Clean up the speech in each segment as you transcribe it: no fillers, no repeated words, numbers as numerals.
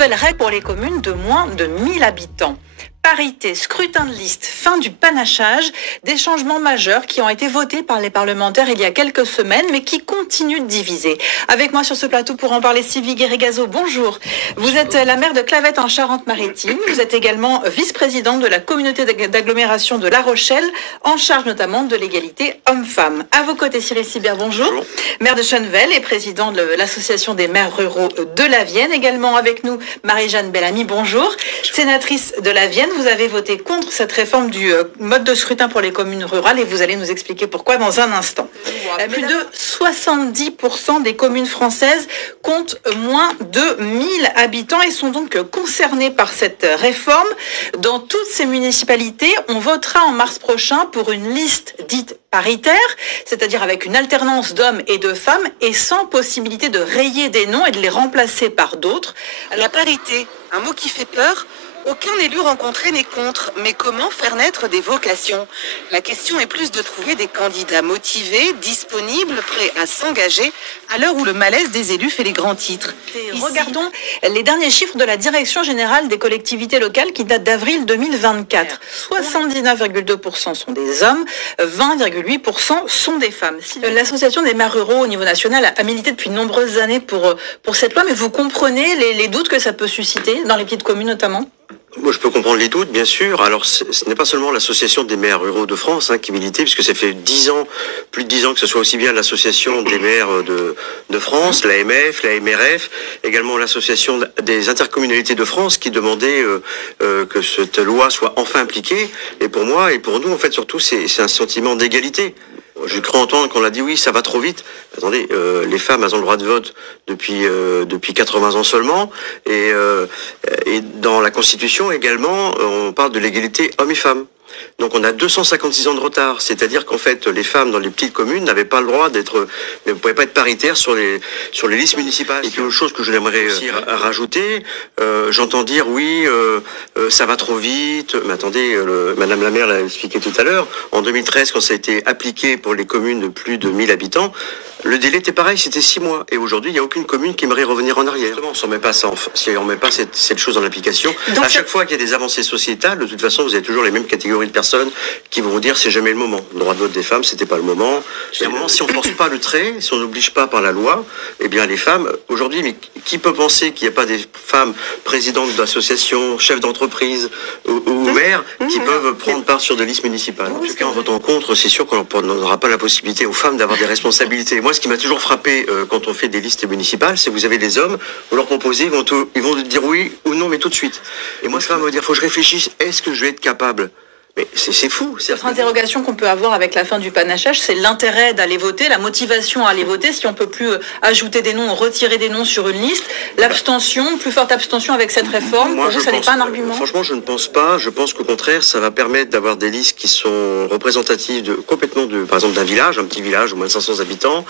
Nouvelle règle pour les communes de moins de 1000 habitants. Parité, scrutin de liste, fin du panachage, des changements majeurs qui ont été votés par les parlementaires il y a quelques semaines, mais qui continuent de diviser. Avec moi sur ce plateau pour en parler, Sylvie Guérégazo, bonjour. Vous êtes la maire de Clavette en Charente-Maritime. Vous êtes également vice-présidente de la communauté d'agglomération de La Rochelle, en charge notamment de l'égalité hommes-femmes. À vos côtés, Cyril Sibert, bonjour. Bonjour. Maire de Chennevel et président de l'association des maires ruraux de la Vienne. Également avec nous, Marie-Jeanne Bellamy, bonjour. Sénatrice de la Vienne. Vous avez voté contre cette réforme du mode de scrutin pour les communes rurales et vous allez nous expliquer pourquoi dans un instant. Plus de 70% des communes françaises comptent moins de 1000 habitants et sont donc concernées par cette réforme. Dans toutes ces municipalités, on votera en mars prochain pour une liste dite paritaire, c'est-à-dire avec une alternance d'hommes et de femmes et sans possibilité de rayer des noms et de les remplacer par d'autres. La parité, un mot qui fait peur. Aucun élu rencontré n'est contre, mais comment faire naître des vocations? La question est plus de trouver des candidats motivés, disponibles, prêts à s'engager, à l'heure où le malaise des élus fait les grands titres. Regardons les derniers chiffres de la Direction générale des collectivités locales qui datent d'avril 2024. 79,2% sont des hommes, 20,8% sont des femmes. L'Association des maires ruraux au niveau national a milité depuis de nombreuses années pour cette loi, mais vous comprenez les doutes que ça peut susciter dans les petites communes notamment? Moi, je peux comprendre les doutes, bien sûr. Alors, ce n'est pas seulement l'association des maires ruraux de France qui militait, puisque ça fait 10 ans, plus de 10 ans que ce soit aussi bien l'association des maires de France, l'AMF, la MRF, également l'association des intercommunalités de France qui demandait que cette loi soit enfin appliquée. Et pour moi et pour nous, en fait, surtout, c'est un sentiment d'égalité. Je crois entendre qu'on a dit oui, ça va trop vite. Attendez, les femmes elles ont le droit de vote depuis 80 ans seulement, et dans la Constitution également, on parle de l'égalité hommes et femmes. Donc on a 256 ans de retard, c'est-à-dire qu'en fait les femmes dans les petites communes n'avaient pas le droit ne pouvaient pas être paritaires sur les listes municipales. Et puis autre chose que je l'aimerais rajouter, j'entends dire oui, ça va trop vite. Mais attendez, Madame la maire l'a expliqué tout à l'heure. En 2013, quand ça a été appliqué pour les communes de plus de 1000 habitants, le délai était pareil, c'était 6 mois. Et aujourd'hui, il n'y a aucune commune qui aimerait revenir en arrière. On ne met pas ça, si on ne met pas cette chose en application. À chaque fois qu'il y a des avancées sociétales, de toute façon, vous avez toujours les mêmes catégories de personnes qui vont vous dire c'est jamais le moment. Le droit de vote des femmes, c'était pas le moment. Et à un moment, si on ne force pas le trait, si on n'oblige pas par la loi, eh bien les femmes, aujourd'hui, mais qui peut penser qu'il n'y a pas des femmes présidentes d'associations, chefs d'entreprise ou maires qui peuvent prendre part sur des listes municipales? En tout cas, en votant contre, c'est sûr qu'on n'aura pas la possibilité aux femmes d'avoir des responsabilités. Moi, ce qui m'a toujours frappé quand on fait des listes municipales, c'est que vous avez des hommes, vous leur proposez, ils vont dire oui ou non, mais tout de suite. Et moi, ça va me dire, faut que je réfléchisse, est-ce que je vais être capable? Mais c'est fou. Cette interrogation qu'on peut avoir avec la fin du panachage, c'est l'intérêt d'aller voter, la motivation à aller voter. Si on ne peut plus ajouter des noms ou retirer des noms sur une liste, l'abstention, plus forte abstention avec cette réforme, pour vous, ça n'est pas un argument? Franchement, je ne pense pas. Je pense qu'au contraire, ça va permettre d'avoir des listes qui sont représentatives complètement par exemple, d'un village, un petit village, au moins de 500 habitants.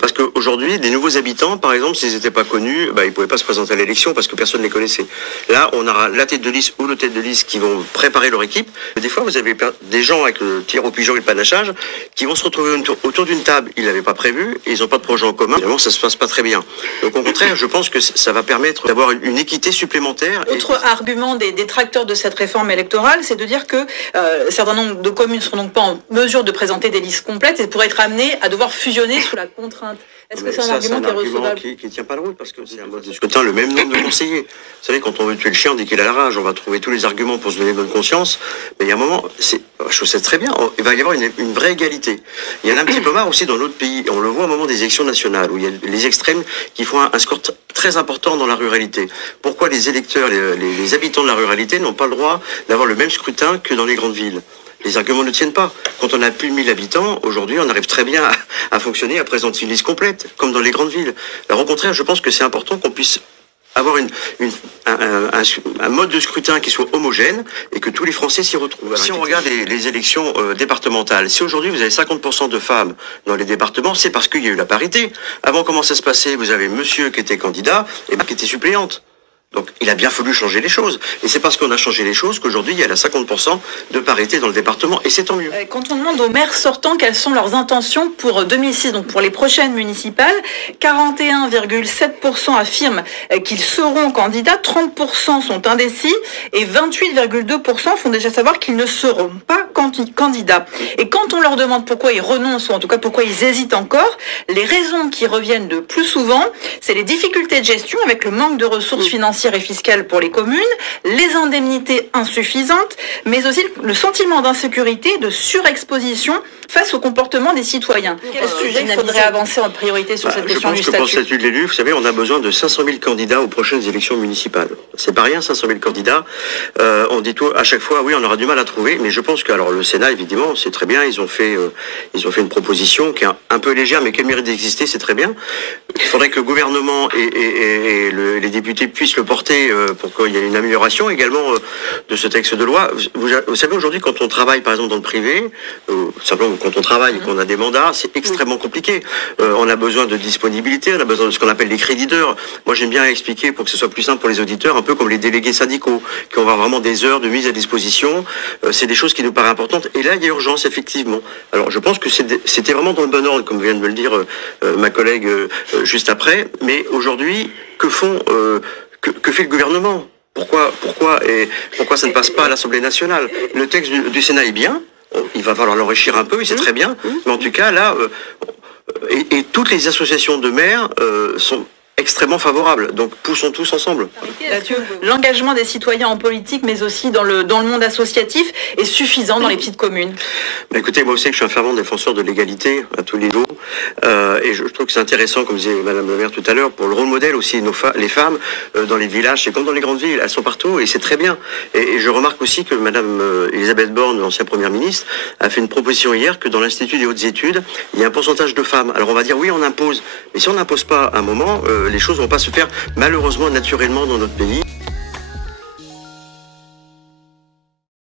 Parce qu'aujourd'hui, des nouveaux habitants, par exemple, s'ils n'étaient pas connus, ils ne pouvaient pas se présenter à l'élection parce que personne ne les connaissait. Là, on aura la tête de liste ou le tête de liste qui vont préparer leur équipe. Des fois, vous avez des gens avec le tir au pigeon et le panachage qui vont se retrouver autour d'une table. Ils l'avaient pas prévu et ils n'ont pas de projet en commun. Évidemment, ça se passe pas très bien. Donc au contraire, je pense que ça va permettre d'avoir une équité supplémentaire. Autre argument des détracteurs de cette réforme électorale, c'est de dire que un certain nombre de communes ne seront donc pas en mesure de présenter des listes complètes et pourraient être amenées à devoir fusionner sous la contrainte. Est-ce que c'est un argument qui est recevable? Qui tient pas le route, parce que c'est un mode de scrutin, le même nombre de conseillers. Vous savez, quand on veut tuer le chien, on dit qu'il a la rage. On va trouver tous les arguments pour se donner bonne conscience. Mais il y a un moment, je sais très bien, il va y avoir une vraie égalité. Il y en a un petit peu marre aussi dans notre pays. On le voit au moment des élections nationales, où il y a les extrêmes qui font un score très important dans la ruralité. Pourquoi les électeurs, les habitants de la ruralité n'ont pas le droit d'avoir le même scrutin que dans les grandes villes? Les arguments ne tiennent pas. Quand on a plus de 1000 habitants, aujourd'hui, on arrive très bien à fonctionner, à présenter une liste complète, comme dans les grandes villes. Alors, au contraire, je pense que c'est important qu'on puisse avoir un mode de scrutin qui soit homogène et que tous les Français s'y retrouvent. Si on regarde les élections départementales, si aujourd'hui vous avez 50% de femmes dans les départements, c'est parce qu'il y a eu la parité. Avant, comment ça se passait? Vous avez monsieur qui était candidat et qui était suppléante. Donc il a bien fallu changer les choses. Et c'est parce qu'on a changé les choses qu'aujourd'hui il y a la 50% de parité dans le département, et c'est tant mieux. Quand on demande aux maires sortants quelles sont leurs intentions pour 2006, donc pour les prochaines municipales, 41,7% affirment qu'ils seront candidats, 30% sont indécis et 28,2% font déjà savoir qu'ils ne seront pas candidats. Et quand on leur demande pourquoi ils renoncent, ou en tout cas pourquoi ils hésitent encore, les raisons qui reviennent de plus souvent, c'est les difficultés de gestion avec le manque de ressources financières et fiscales pour les communes, les indemnités insuffisantes, mais aussi le sentiment d'insécurité, de surexposition face au comportement des citoyens. Quel sujet il faudrait avancer en priorité sur cette question du statut? Pour le statut de l'élu, vous savez, on a besoin de 500 000 candidats aux prochaines élections municipales. C'est pas rien, 500 000 candidats. On dit tout à chaque fois, oui, on aura du mal à trouver, mais je pense que alors le Sénat, évidemment, c'est très bien. Ils ont fait une proposition qui est un peu légère, mais qui a le mérite d'exister, c'est très bien. Il faudrait que le gouvernement et les députés puissent le porter pour qu'il y ait une amélioration également de ce texte de loi. Vous savez, aujourd'hui, quand on travaille, par exemple, dans le privé, simplement quand on travaille et qu'on a des mandats, c'est extrêmement compliqué. On a besoin de disponibilité, on a besoin de ce qu'on appelle les crédits d'heures. Moi, j'aime bien expliquer, pour que ce soit plus simple pour les auditeurs, un peu comme les délégués syndicaux, qui ont vraiment des heures de mise à disposition. C'est des choses qui nous paraissent importantes. Et là, il y a urgence, effectivement. Alors, je pense que c'était vraiment dans le bon ordre, comme vient de me le dire ma collègue juste après. Mais aujourd'hui, que fait le gouvernement? Pourquoi ça ne passe pas à l'Assemblée nationale? Le texte du Sénat est bien. Il va falloir l'enrichir un peu, et c'est très bien. Mais en tout cas, là, et toutes les associations de maires sont extrêmement favorables. Donc, poussons tous ensemble. L'engagement des citoyens en politique, mais aussi dans le monde associatif, est suffisant dans les petites communes. Mais écoutez, moi aussi, je suis un fervent défenseur de l'égalité à tous les niveaux. Et je trouve que c'est intéressant, comme disait Madame le maire tout à l'heure, pour le rôle modèle aussi, les femmes dans les villages, c'est comme dans les grandes villes, elles sont partout, et c'est très bien. Et je remarque aussi que Madame Elisabeth Borne, l'ancienne première ministre, a fait une proposition hier que dans l'Institut des hautes études, il y a un pourcentage de femmes. Alors on va dire oui, on impose. Mais si on n'impose pas à un moment, les choses ne vont pas se faire malheureusement naturellement dans notre pays.